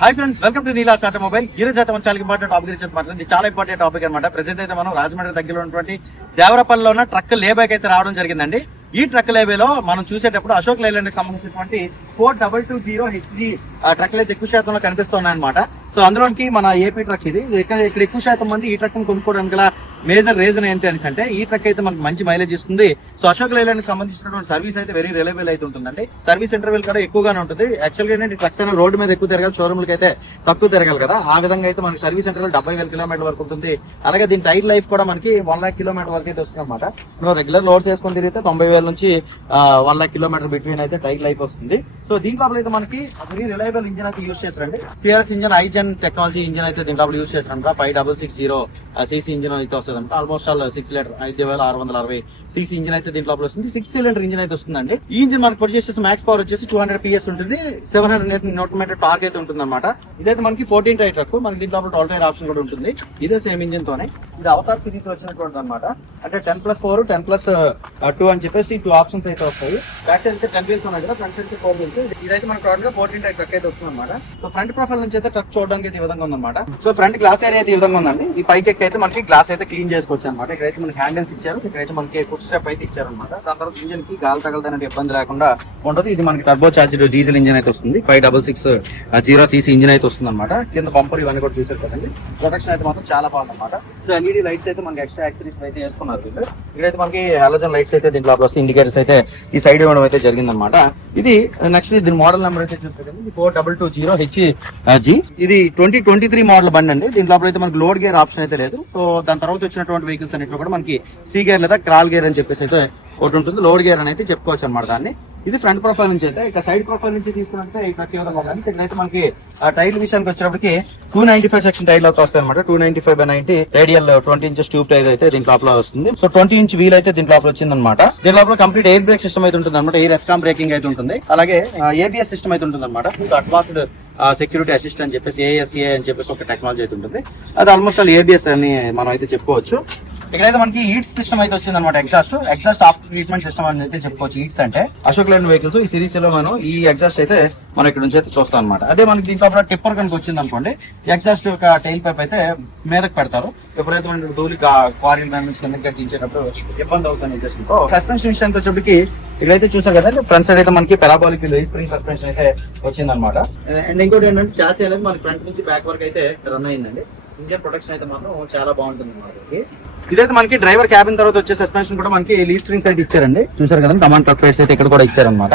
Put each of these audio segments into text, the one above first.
Hi friends welcome to Neela's automobile ఈ రోజు అయితే చాలా ఇంపార్టెంట్ టాపిక్ గురించి మాట్లాడింది చాలా ఇంపార్టెంట్ టాపిక్ అనమాట ప్రెసెంట్ అయితే మనం రాజమండ్రి దగ్గరలో ఉన్నటువంటి దేవరపల్లిలో ఉన్న ట్రక్ లేబాక్ అయితే రావడం జరిగిందండి. ఈ ట్రక్ లేబేలో మనం చూసేటప్పుడు అశోక్ లైలాండ్కి సంబంధించినటువంటి four double two zero HG ట్రక్లు అయితే ఎక్కువ శాతంలో కనిపిస్తున్నాయి అనమాట సో అందులోకి మన ఏపీ ట్రక్ ఇది. ఇక్కడ ఇక్కడ ఎక్కువ శాతం మంది ఈ ట్రక్ కొనుక్కోవడానికి గల మేజర్ రీజన్ ఏంటి అనేసి అంటే ఈ ట్రక్ అయితే మనకు మంచి మైలేజ్ ఇస్తుంది. సో అశోక్ లైలాండ్ సంబంధించినటువంటి సర్వీస్ అయితే వెరీ రిలయబుల్ అయితే ఉంటుందండి. సర్వీస్ ఇంటర్వెల్ కూడా ఎక్కువగానే ఉంటుంది. యాక్చువల్గా ఏంటంటే ట్రక్స్ అనేవి రోడ్డు మీద ఎక్కువ తిరగాలి షోరూమ్లకి అయితే తక్కువ తిరగాలి కదా. ఆ విధంగా అయితే మనకి సర్వీస్ ఇంటర్వెల్ డెబ్బై వేల కిలోమీటర్ వరకు ఉంటుంది. అలాగే దీని టైర్ లైఫ్ కూడా మనకి వన్ లాక్ కిలోమీటర్ వరకు అయితే వస్తుంది అనమాట నువ్వు రెగ్యులర్ లోడ్స్ వేసుకొని తిరిగితే తొంభై వేల నుంచి వన్ లాక్ కిలోమీటర్ బిట్వీన్ అయితే టైర్ లైఫ్ వస్తుంది. సో దీంట్లో అయితే మనకి వెరీ రిలయబుల్ ఇంజిన్ అయితే యూస్ చేస్తారండి. CRS engine iGen technology engine అయితే దీంట్లో యూస్ చేస్తారంట. Five double six zero CC engine అయితే వస్తుంది అంట ఆల్మోస్ట్ ఆల్ సిక్స్ లీటర్ ఐదు వేల ఆరు వందల అరవై సిక్స్ ఇంజిన్ అయితే దీంట్లో వస్తుంది. సిక్స్ సిలిండర్ ఇంజిన్ అయితే వస్తుందండి. ఈ ఇంజిన్ మనకి ప్రొడ్యూస్ చేసే మ్యాక్స్ పవర్ వచ్చేసి టూ హండ్రెడ్ పిఎస్ ఉంటుంది. Seven hundred newton metre torque అయితే ఉంటుంది అనమాట ఇదైతే మనకి ఫోర్టీన్ టైర్ ట్రక్ మనకి దీంట్లో ట్వెల్వ్ టైర్ ఆప్షన్ కూడా ఉంటుంది. ఇదే సేమ్ ఇంజిన్ తోనే. ఇది అవతార్ సిరీస్ వచ్చినటువంటి అనమాట అంటే ten plus four ten plus two అని చెప్పేసి టూ ఆప్షన్స్ అయితే వస్తాయి. బ్యాక్ సైడ్ టెన్ వీల్స్ ఉన్నాయి కదా ఫ్రంట్ సైడ్ ఫోర్ వీల్స్ ఇదైతే మనకి టోటల్గా ఫోర్టీన్ టైప్ ట్రక్ అయితే వస్తుంది అనమాట సో ఫ్రంట్ ప్రొఫైల్ నుంచి అయితే ట్రక్ చూడడానికి ఈ విధంగా ఉందన్నమాట. సో ఫ్రంట్ గ్లాస్ ఏరియా అయితే ఈ విధంగా ఉందండి. ఈ పైకి అయితే మనకి గ్లాస్ అయితే క్లీన్ చేసుకోవచ్చు అనమాట ఇక్కడైతే మనకి హ్యాండిల్స్ ఇచ్చారు. ఇక్కడైతే మనకి ఫుట్ స్టెప్ అయితే ఇచ్చారు అనమాట దాని తర్వాత ఇంజిన్కి గాలి తగలదనే ఇబ్బంది లేకుండా ఉండదు. ఇది మనకి టర్బో చార్జర్ డీజిల్ ఇంజిన్ అయితే వస్తుంది. Five double six zero CC engine అయితే వస్తుంది అనమాట కింద పంపర్ ఇవన్నీ కూడా చూసారు కదండి. ప్రొటెక్షన్ అయితే మాత్రం చాలా బాగుంది అనమాట సో ఎల్ఈడి లైట్స్ అయితే మనకి ఎక్స్ట్రా యాక్సరీస్ అయితే వేసుకున్నారు వీళ్ళు. ఇక్కడైతే మనకి హాలోజన్ లైట్స్ అయితే దీంట్లో ఇండికేటర్స్ అయితే ఈ సైడ్ ఇవ్వడం అయితే జరిగిందనమాట ఇది నెక్స్ట్ దీని మోడల్ నెంబర్ అయితే చూస్తే four double two zero H G ఇది ట్వంటీ ట్వంటీ త్రీ మోడల్ బండి అండి. దీని లోపల అయితే మనకి లోడ్ గేర్ ఆప్షన్ అయితే లేదు. సో దాని తర్వాత వచ్చినటువంటి వెహికల్స్ అన్నింటిలో కూడా మనకి సి గేర్ లేదా క్రాల్ గేర్ అని చెప్పేసి అయితే ఒకటి ఉంటుంది. లోడ్ గేర్ అని అయితే చెప్పుకోవచ్చు అనమాట దాన్ని. ఇది ఫ్రంట్ ప్రొఫైల్ నుంచి అయితే ఇక సైడ్ ప్రొఫైల్ నుంచి తీసుకున్నట్టే ఇక్కడ కేవలం. ఈ ఇక్కడైతే మనకి ఆ టైర్ విషయానికి వచ్చేటప్పటికి two ninety five section tyre అయితే వస్తాయి అనమాట two ninety five by ninety radial twenty inches tube tyre అయితే దీని లోపల వస్తుంది. సో ట్వంటీ ఇంచ్ వీల్ అయితే దీని లోపల వచ్చింది అనమాట దీని లోపల కంప్లీట్ ఎయిర్ బ్రేక్ సిస్టమ్ అయితే ఉంటుంది అనమాట ఎయిర్ ఎస్కామ్ బ్రేకింగ్ అయితే ఉంటుంది. అలాగే ఏబిఎస్ సిస్టమ్ అయితే ఉంటుంది అనమాట అడ్వాన్స్డ్ సెక్యూరిటీ అసిస్ట్ అని చెప్పేసి ఏఎస్ఏ అని చెప్పేసి ఒక టెక్నాలజీ అయితే ఉంటుంది. అది ఆల్మోస్ట్ ఆల్ ఏబిఎస్ అని మనం అయితే చెప్పుకోవచ్చు. ఇక్కడైతే మనకి హీట్ సిస్టమ్ అయితే వచ్చింది అనమాట exhaust exhaust of treatment system అని అయితే చెప్పుకోవచ్చు హీట్స్ అంటే. అశోక్ లైన్ వెహికల్స్ ఈ సిరీస్లో మనం ఈ ఎగ్జాస్ట్ అయితే మనం ఇక్కడ నుంచి అయితే చూస్తాం అనమాట అదే మనకి దీంట్లో టిప్పర్ కనుక వచ్చింది అనుకోండి ఎగ్జాస్ట్ ఒక టైల్ పైప్ అయితే మీదకి పెడతారు. ఎప్పుడైతే మనకి ధూళి క్వారీ మీద నుంచి కిందకి కట్టించేటప్పుడు ఇబ్బంది అవుతుంది ఉద్దేశంతో సస్పెన్షన్ విషయానికి వచ్చేప్పటికి ఇక్కడైతే చూసారు కదా ఫ్రంట్ సైడ్ అయితే మనకి పెరాబాలిక్ స్ప్రింగ్ సస్పెన్షన్ అయితే వచ్చింది అనమాట అండ్ ఇంకోటి ఏంటంటే చాసీ అనేది మనకి ఫ్రంట్ నుంచి బ్యాక్ వరకు అయితే రన్ అయిందండి. ఇంజన్ ప్రొటెక్షన్ అయితే మాత్రం చాలా బాగుంటుంది అనమాట ఇదైతే మనకి డ్రైవర్ క్యాబిన్ తర్వాత వచ్చే సస్పెన్షన్ కూడా మనకి లీ స్ట్రింగ్ సైడ్ ఇచ్చారండి. చూసారు కదా కమాండ్ ట్రక్ ప్లేట్స్ అయితే ఇక్కడ కూడా ఇచ్చారనమాట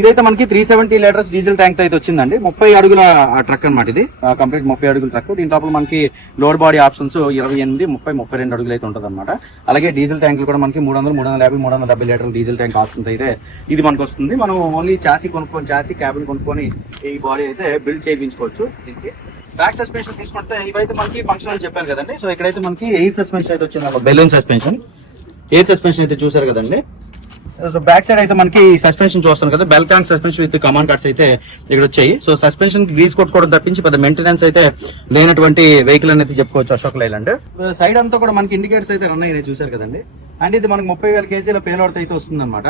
ఇదైతే మనకి three seventy litres diesel tank అయితే వచ్చిందండి. ముప్పై అడుగుల ట్రక్ అనమాట ఇది. కంప్లీట్ ముప్పై అడుగుల ట్రక్ దీంట్లో మనకి లోడ్ బాడీ ఆప్షన్స్ ఇరవై ఎనిమిది ముప్పై ముప్పై రెండు అడుగులు అయితే ఉంటుంది అనమాట అలాగే డీజిల్ ట్యాంకులు కూడా మనకి మూడు వందలు మూడు వందల యాభై మూడు వందల డెబ్బై లీటర్ డీజిల్ ట్యాంక్ ఆప్షన్స్ అయితే ఇది మనకు వస్తుంది. మనం ఓన్లీ చాసీ కొనుక్కొని చాసీ క్యాబిన్ కొనుక్కొని ఈ బాడీ అయితే బిల్డ్ చేయించుకోవచ్చు దీనికి. బ్యాక్ సస్పెన్షన్ తీసుకుంటే ఇవైతే మనకి ఫంక్షన్ అని చెప్పారు కదండి. సో ఇక్కడైతే మనకి ఎయిర్ సస్పెన్షన్ అయితే వచ్చింది బెలూన్ సస్పెన్షన్ ఎయిర్ సస్పెన్షన్ అయితే చూసారు కదండి. సో బ్యాక్ సైడ్ అయితే మనకి సస్పెన్షన్ చూస్తాను కదా. Bell crank suspension with command cards అయితే ఇక్కడ వచ్చాయి. సో సస్పెన్షన్ గ్రీస్ కొట్టుకోవడం తప్పించి పెద్ద మెయింటెనెన్స్ అయితే లేనటువంటి వెహికల్ అనేది చెప్పుకోవచ్చు అశోక్ లైలాండ్. Uh, సైడ్ అంతా కూడా మనకి ఇండికేటర్స్ అయితే రన్ అయినాయి చూసారు కదండి. అండ్ ఇది మనకి ముప్పై వేల కేజీల పేలోడ్ అయితే వస్తుంది అనమాట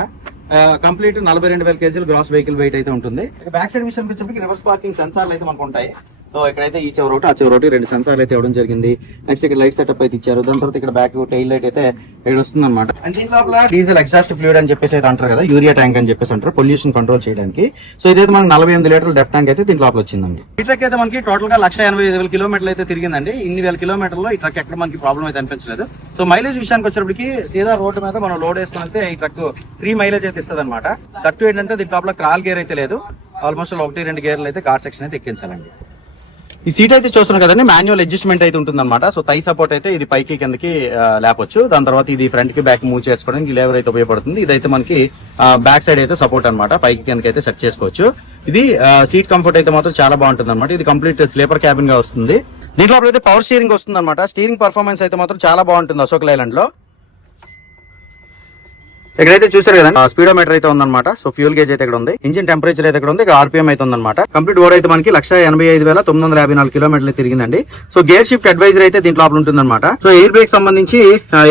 కంప్లీట్ నలభై రెండు వేల కేజీలు గ్రాస్ వెహికల్ వెయిట్ అయితే ఉంటుంది. బ్యాక్ సైడ్ విషయం వచ్చేప్పటికి రివర్స్ పార్కింగ్ సెన్సార్లు అయితే మనకు ఉంటాయి. సో ఇక్కడైతే ఈ చివరి ఒకటి ఆ చివరి ఒకటి రెండు సెన్సార్లు అయితే ఇవ్వడం జరిగింది. నెక్స్ట్ ఇక్కడ లైట్ సెటప్ అయితే ఇచ్చారు. దాని తర్వాత ఇక్కడ బ్యాక్ టైల్ లైట్ అయితే ఇక్కడ వస్తుంది అనమాట అండ్ దీని లోపల డీజిల్ ఎగ్జాస్ట్ ఫ్లూయిడ్ అని చెప్పేసి అయితే అంటారు కదా యూరియా ట్యాంక్ అని చెప్పేసి అంటారు పొల్యూషన్ కంట్రోల్ చేయడానికి. సో ఇదైతే మనకి నలభై ఎనిమిది లీటర్ల డెఫ్ ట్యాంక్ అయితే దీని లోపల వచ్చిందండి. ఈ ట్రక్ అయితే మనకి టోటల్గా లక్ష ఎనభై ఐదు వేల కిలోమీటర్లు అయితే తిరిగిందండి. ఇన్ని వేల కిలోమీటర్లో ఈ ట్రక్ ఎక్కడ మనకి ప్రాబ్లం అయితే అనిపించలేదు. సో మైలేజ్ విషయానికి వచ్చేటప్పటికి సీదా రోడ్డు మీద మనం లోడ్ వేసుకుని వెళ్తే ఈ ట్రక్ త్రీ మైలేజ్ అయితే ఇస్తుంది అనమాట తట్టు ఏంటంటే దీని లోపల క్రాల్ గేర్ అయితే లేదు. ఆల్మోస్ట్ ఒకటి రెండు గేర్లు అయితే కార్ సెక్షన్ అయితే ఎక్కించాలండి. ఈ సీట్ అయితే చూస్తున్నాం కదండి మాన్యువల్ అడ్జస్ట్మెంట్ అయితే ఉంటుంది అనమాట సో తై సపోర్ట్ అయితే ఇది పైకి కిందకి లేపొచ్చు దాని తర్వాత ఇది ఫ్రంట్కి బ్యాక్ మూవ్ చేసుకోవడానికి లేవర్ అయితే ఉపయోగపడుతుంది. ఇదైతే మనకి బ్యాక్ సైడ్ అయితే సపోర్ట్ అనమాట పైకి కిందకి అయితే సెట్ చేసుకోవచ్చు. ఇది సీట్ కంఫర్ట్ అయితే మాత్రం చాలా బాగుంటుంది అనమాట ఇది కంప్లీట్ స్లీపర్ క్యాబిన్గా వస్తుంది. దీంట్లో అయితే పవర్ స్టీరింగ్ వస్తుంది అనమాట స్టీరింగ్ పర్ఫార్మెన్స్ అయితే మాత్రం చాలా బాగుంటుంది అశోక్ లైలాండ్లో. ఇక్కడైతే చూసారు కదండి. స్పీడోమీటర్ అయితే ఉందన్నమాట. సో ఫ్యూల్ గేజ్ అయితే ఇక్కడ ఉంది. ఇంజిన్ టెంపరేచర్ అయితే ఇక్కడ ఉంది. ఇక్కడ ఆర్పీఎం అయితే ఉందన్నమాట. కంప్లీట్ ఓడ్ అయితే మనకి లక్ష ఎనభై ఐదు వేల తొమ్మిది వందల యాభై నాలుగు కిలోమీటర్లు తిరిగిందండి. సో గేర్ షిఫ్ట్ అడ్వైజర్ అయితే దీంట్లో లోపల ఉంటుందన్నమాట. సో ఎయిర్ బ్రేక్ సంబంధించి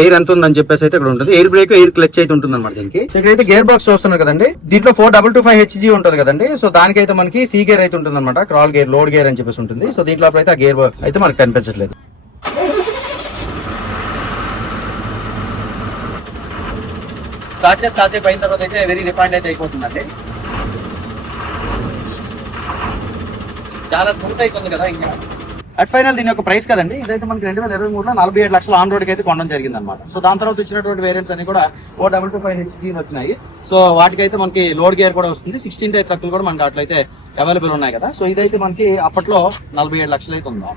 ఎయిర్ ఎంత ఉందని చెప్పేసి అయితే ఇక్కడ ఉంటుంది. ఎయిర్ బ్రేక్ ఎయిర్ క్లచ్ అయితే ఉంటుంది అనమాట దీనికి. సో ఇక్కడైతే గేర్ బాక్స్ చూస్తున్నారు కదండి. దీంట్లో four double two five HG ఉంటుంది కదండి. సో దానికైతే మనకి సీ గేర్ అయితే ఉంటుంది అనమాట క్రాల్ గేర్ లోడ్ గేర్ అని చెప్పేసి ఉంటుంది. సో దీంట్లో అయితే ఆ గేర్ అయితే మనకి కనిపించట్లేదు. స్టార్చెస్ కాసేపు అయిన తర్వాత అయితే వెరీ రిఫైండ్ అయితే అయిపోతుందండి. చాలా స్మూత్ అయిపోతుంది కదా ఇంకా. అట్ ఫైనల్ దీని యొక్క ప్రైస్ కదండి ఇదైతే మనకి రెండు వేల ఇరవై మూడులో నలభై ఏడు లక్షల ఆన్ రోడ్కి అయితే కొనడం జరిగింది అనమాట సో దాని తర్వాత వచ్చినటువంటి వేరియంట్స్ అన్ని కూడా O double two five H వచ్చినాయి. సో వాటికైతే మనకి లోడ్ గేర్ కూడా వస్తుంది. సిక్స్టీన్ టైర్ ట్రక్కులు కూడా మనకి అట్లయితే అవైలబుల్ ఉన్నాయి కదా. సో ఇదైతే మనకి అప్పట్లో నలభై ఏడు లక్షలు అయితే ఉందా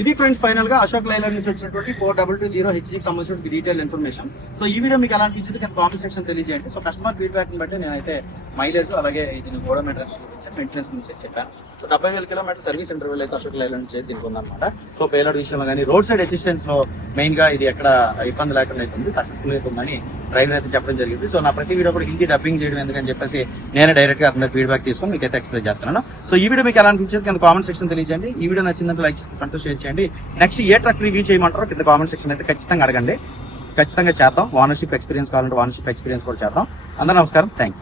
ఇది ఫ్రెండ్స్ ఫైనల్గా అశోక్ లైలర్ నుంచి వచ్చినటువంటి four double two zero H సంబంధించిన డీటెయిల్ ఇన్ఫర్మేషన్ సో ఈ వీడియో మీకు ఎలా అనిపించింది? కానీ కామెంట్ సెక్షన్ తెలియజేయండి. సో కస్టమర్ ఫీడ్బ్యాక్ని బట్టి నేనైతే మైలేజ్ అలాగే ఇది మీటర్ చూపించాను మెయింటెనెన్స్ గురించి చెప్పాను. సో డెబ్బై వేల కిలోమీటర్ సర్వీస్ ఇంటర్వ్యూల్ అయితే అశోక్ లైలర్ నుంచి దీనికి ఉందన్నమాట సో పేలోడ్ విషయంలో కానీ రోడ్ సైడ్ అసిస్టెన్స్లో మెయిన్గా ఇది ఎక్కడ ఇబ్బంది లేకుండా అయితే ఉంది. సక్సెస్ఫుల్ అయితే ఉందని అయితే చెప్పడం జరిగింది. సో నా ప్రతి వీడియో కూడా హిందీ డబ్బింగ్ చేయడం ఎందుకని చెప్పేసి నేనే డైరెక్ట్గా అతని ఫీడ్బ్యాక్ తీసుకొని మీకు అయితే ఎక్స్ప్లెయిన్ చేస్తున్నాను. సో ఈ వీడియో మీకు ఎలా అనిపించింది కింద కామెంట్ సెక్షన్ తెలియజేయండి. ఈ వీడియో నచ్చిందంటే లైక్ చేసి ఫ్రెండ్స్ షేర్ చేయండి. నెక్స్ట్ ఏ ట్రక్ రివ్యూ చేయమంటారో కింద కామెంట్ సెక్షన్ అయితే ఖచ్చితంగా అడగండి. ఖచ్చితంగా చేద్దాం. ఓనర్షిప్ ఎక్స్పీరియన్స్ కావాలంటే ఓనర్షిప్ ఎక్స్పీరియన్స్ కూడా చేద్దాం. అందరూ నమస్కారం. Thank you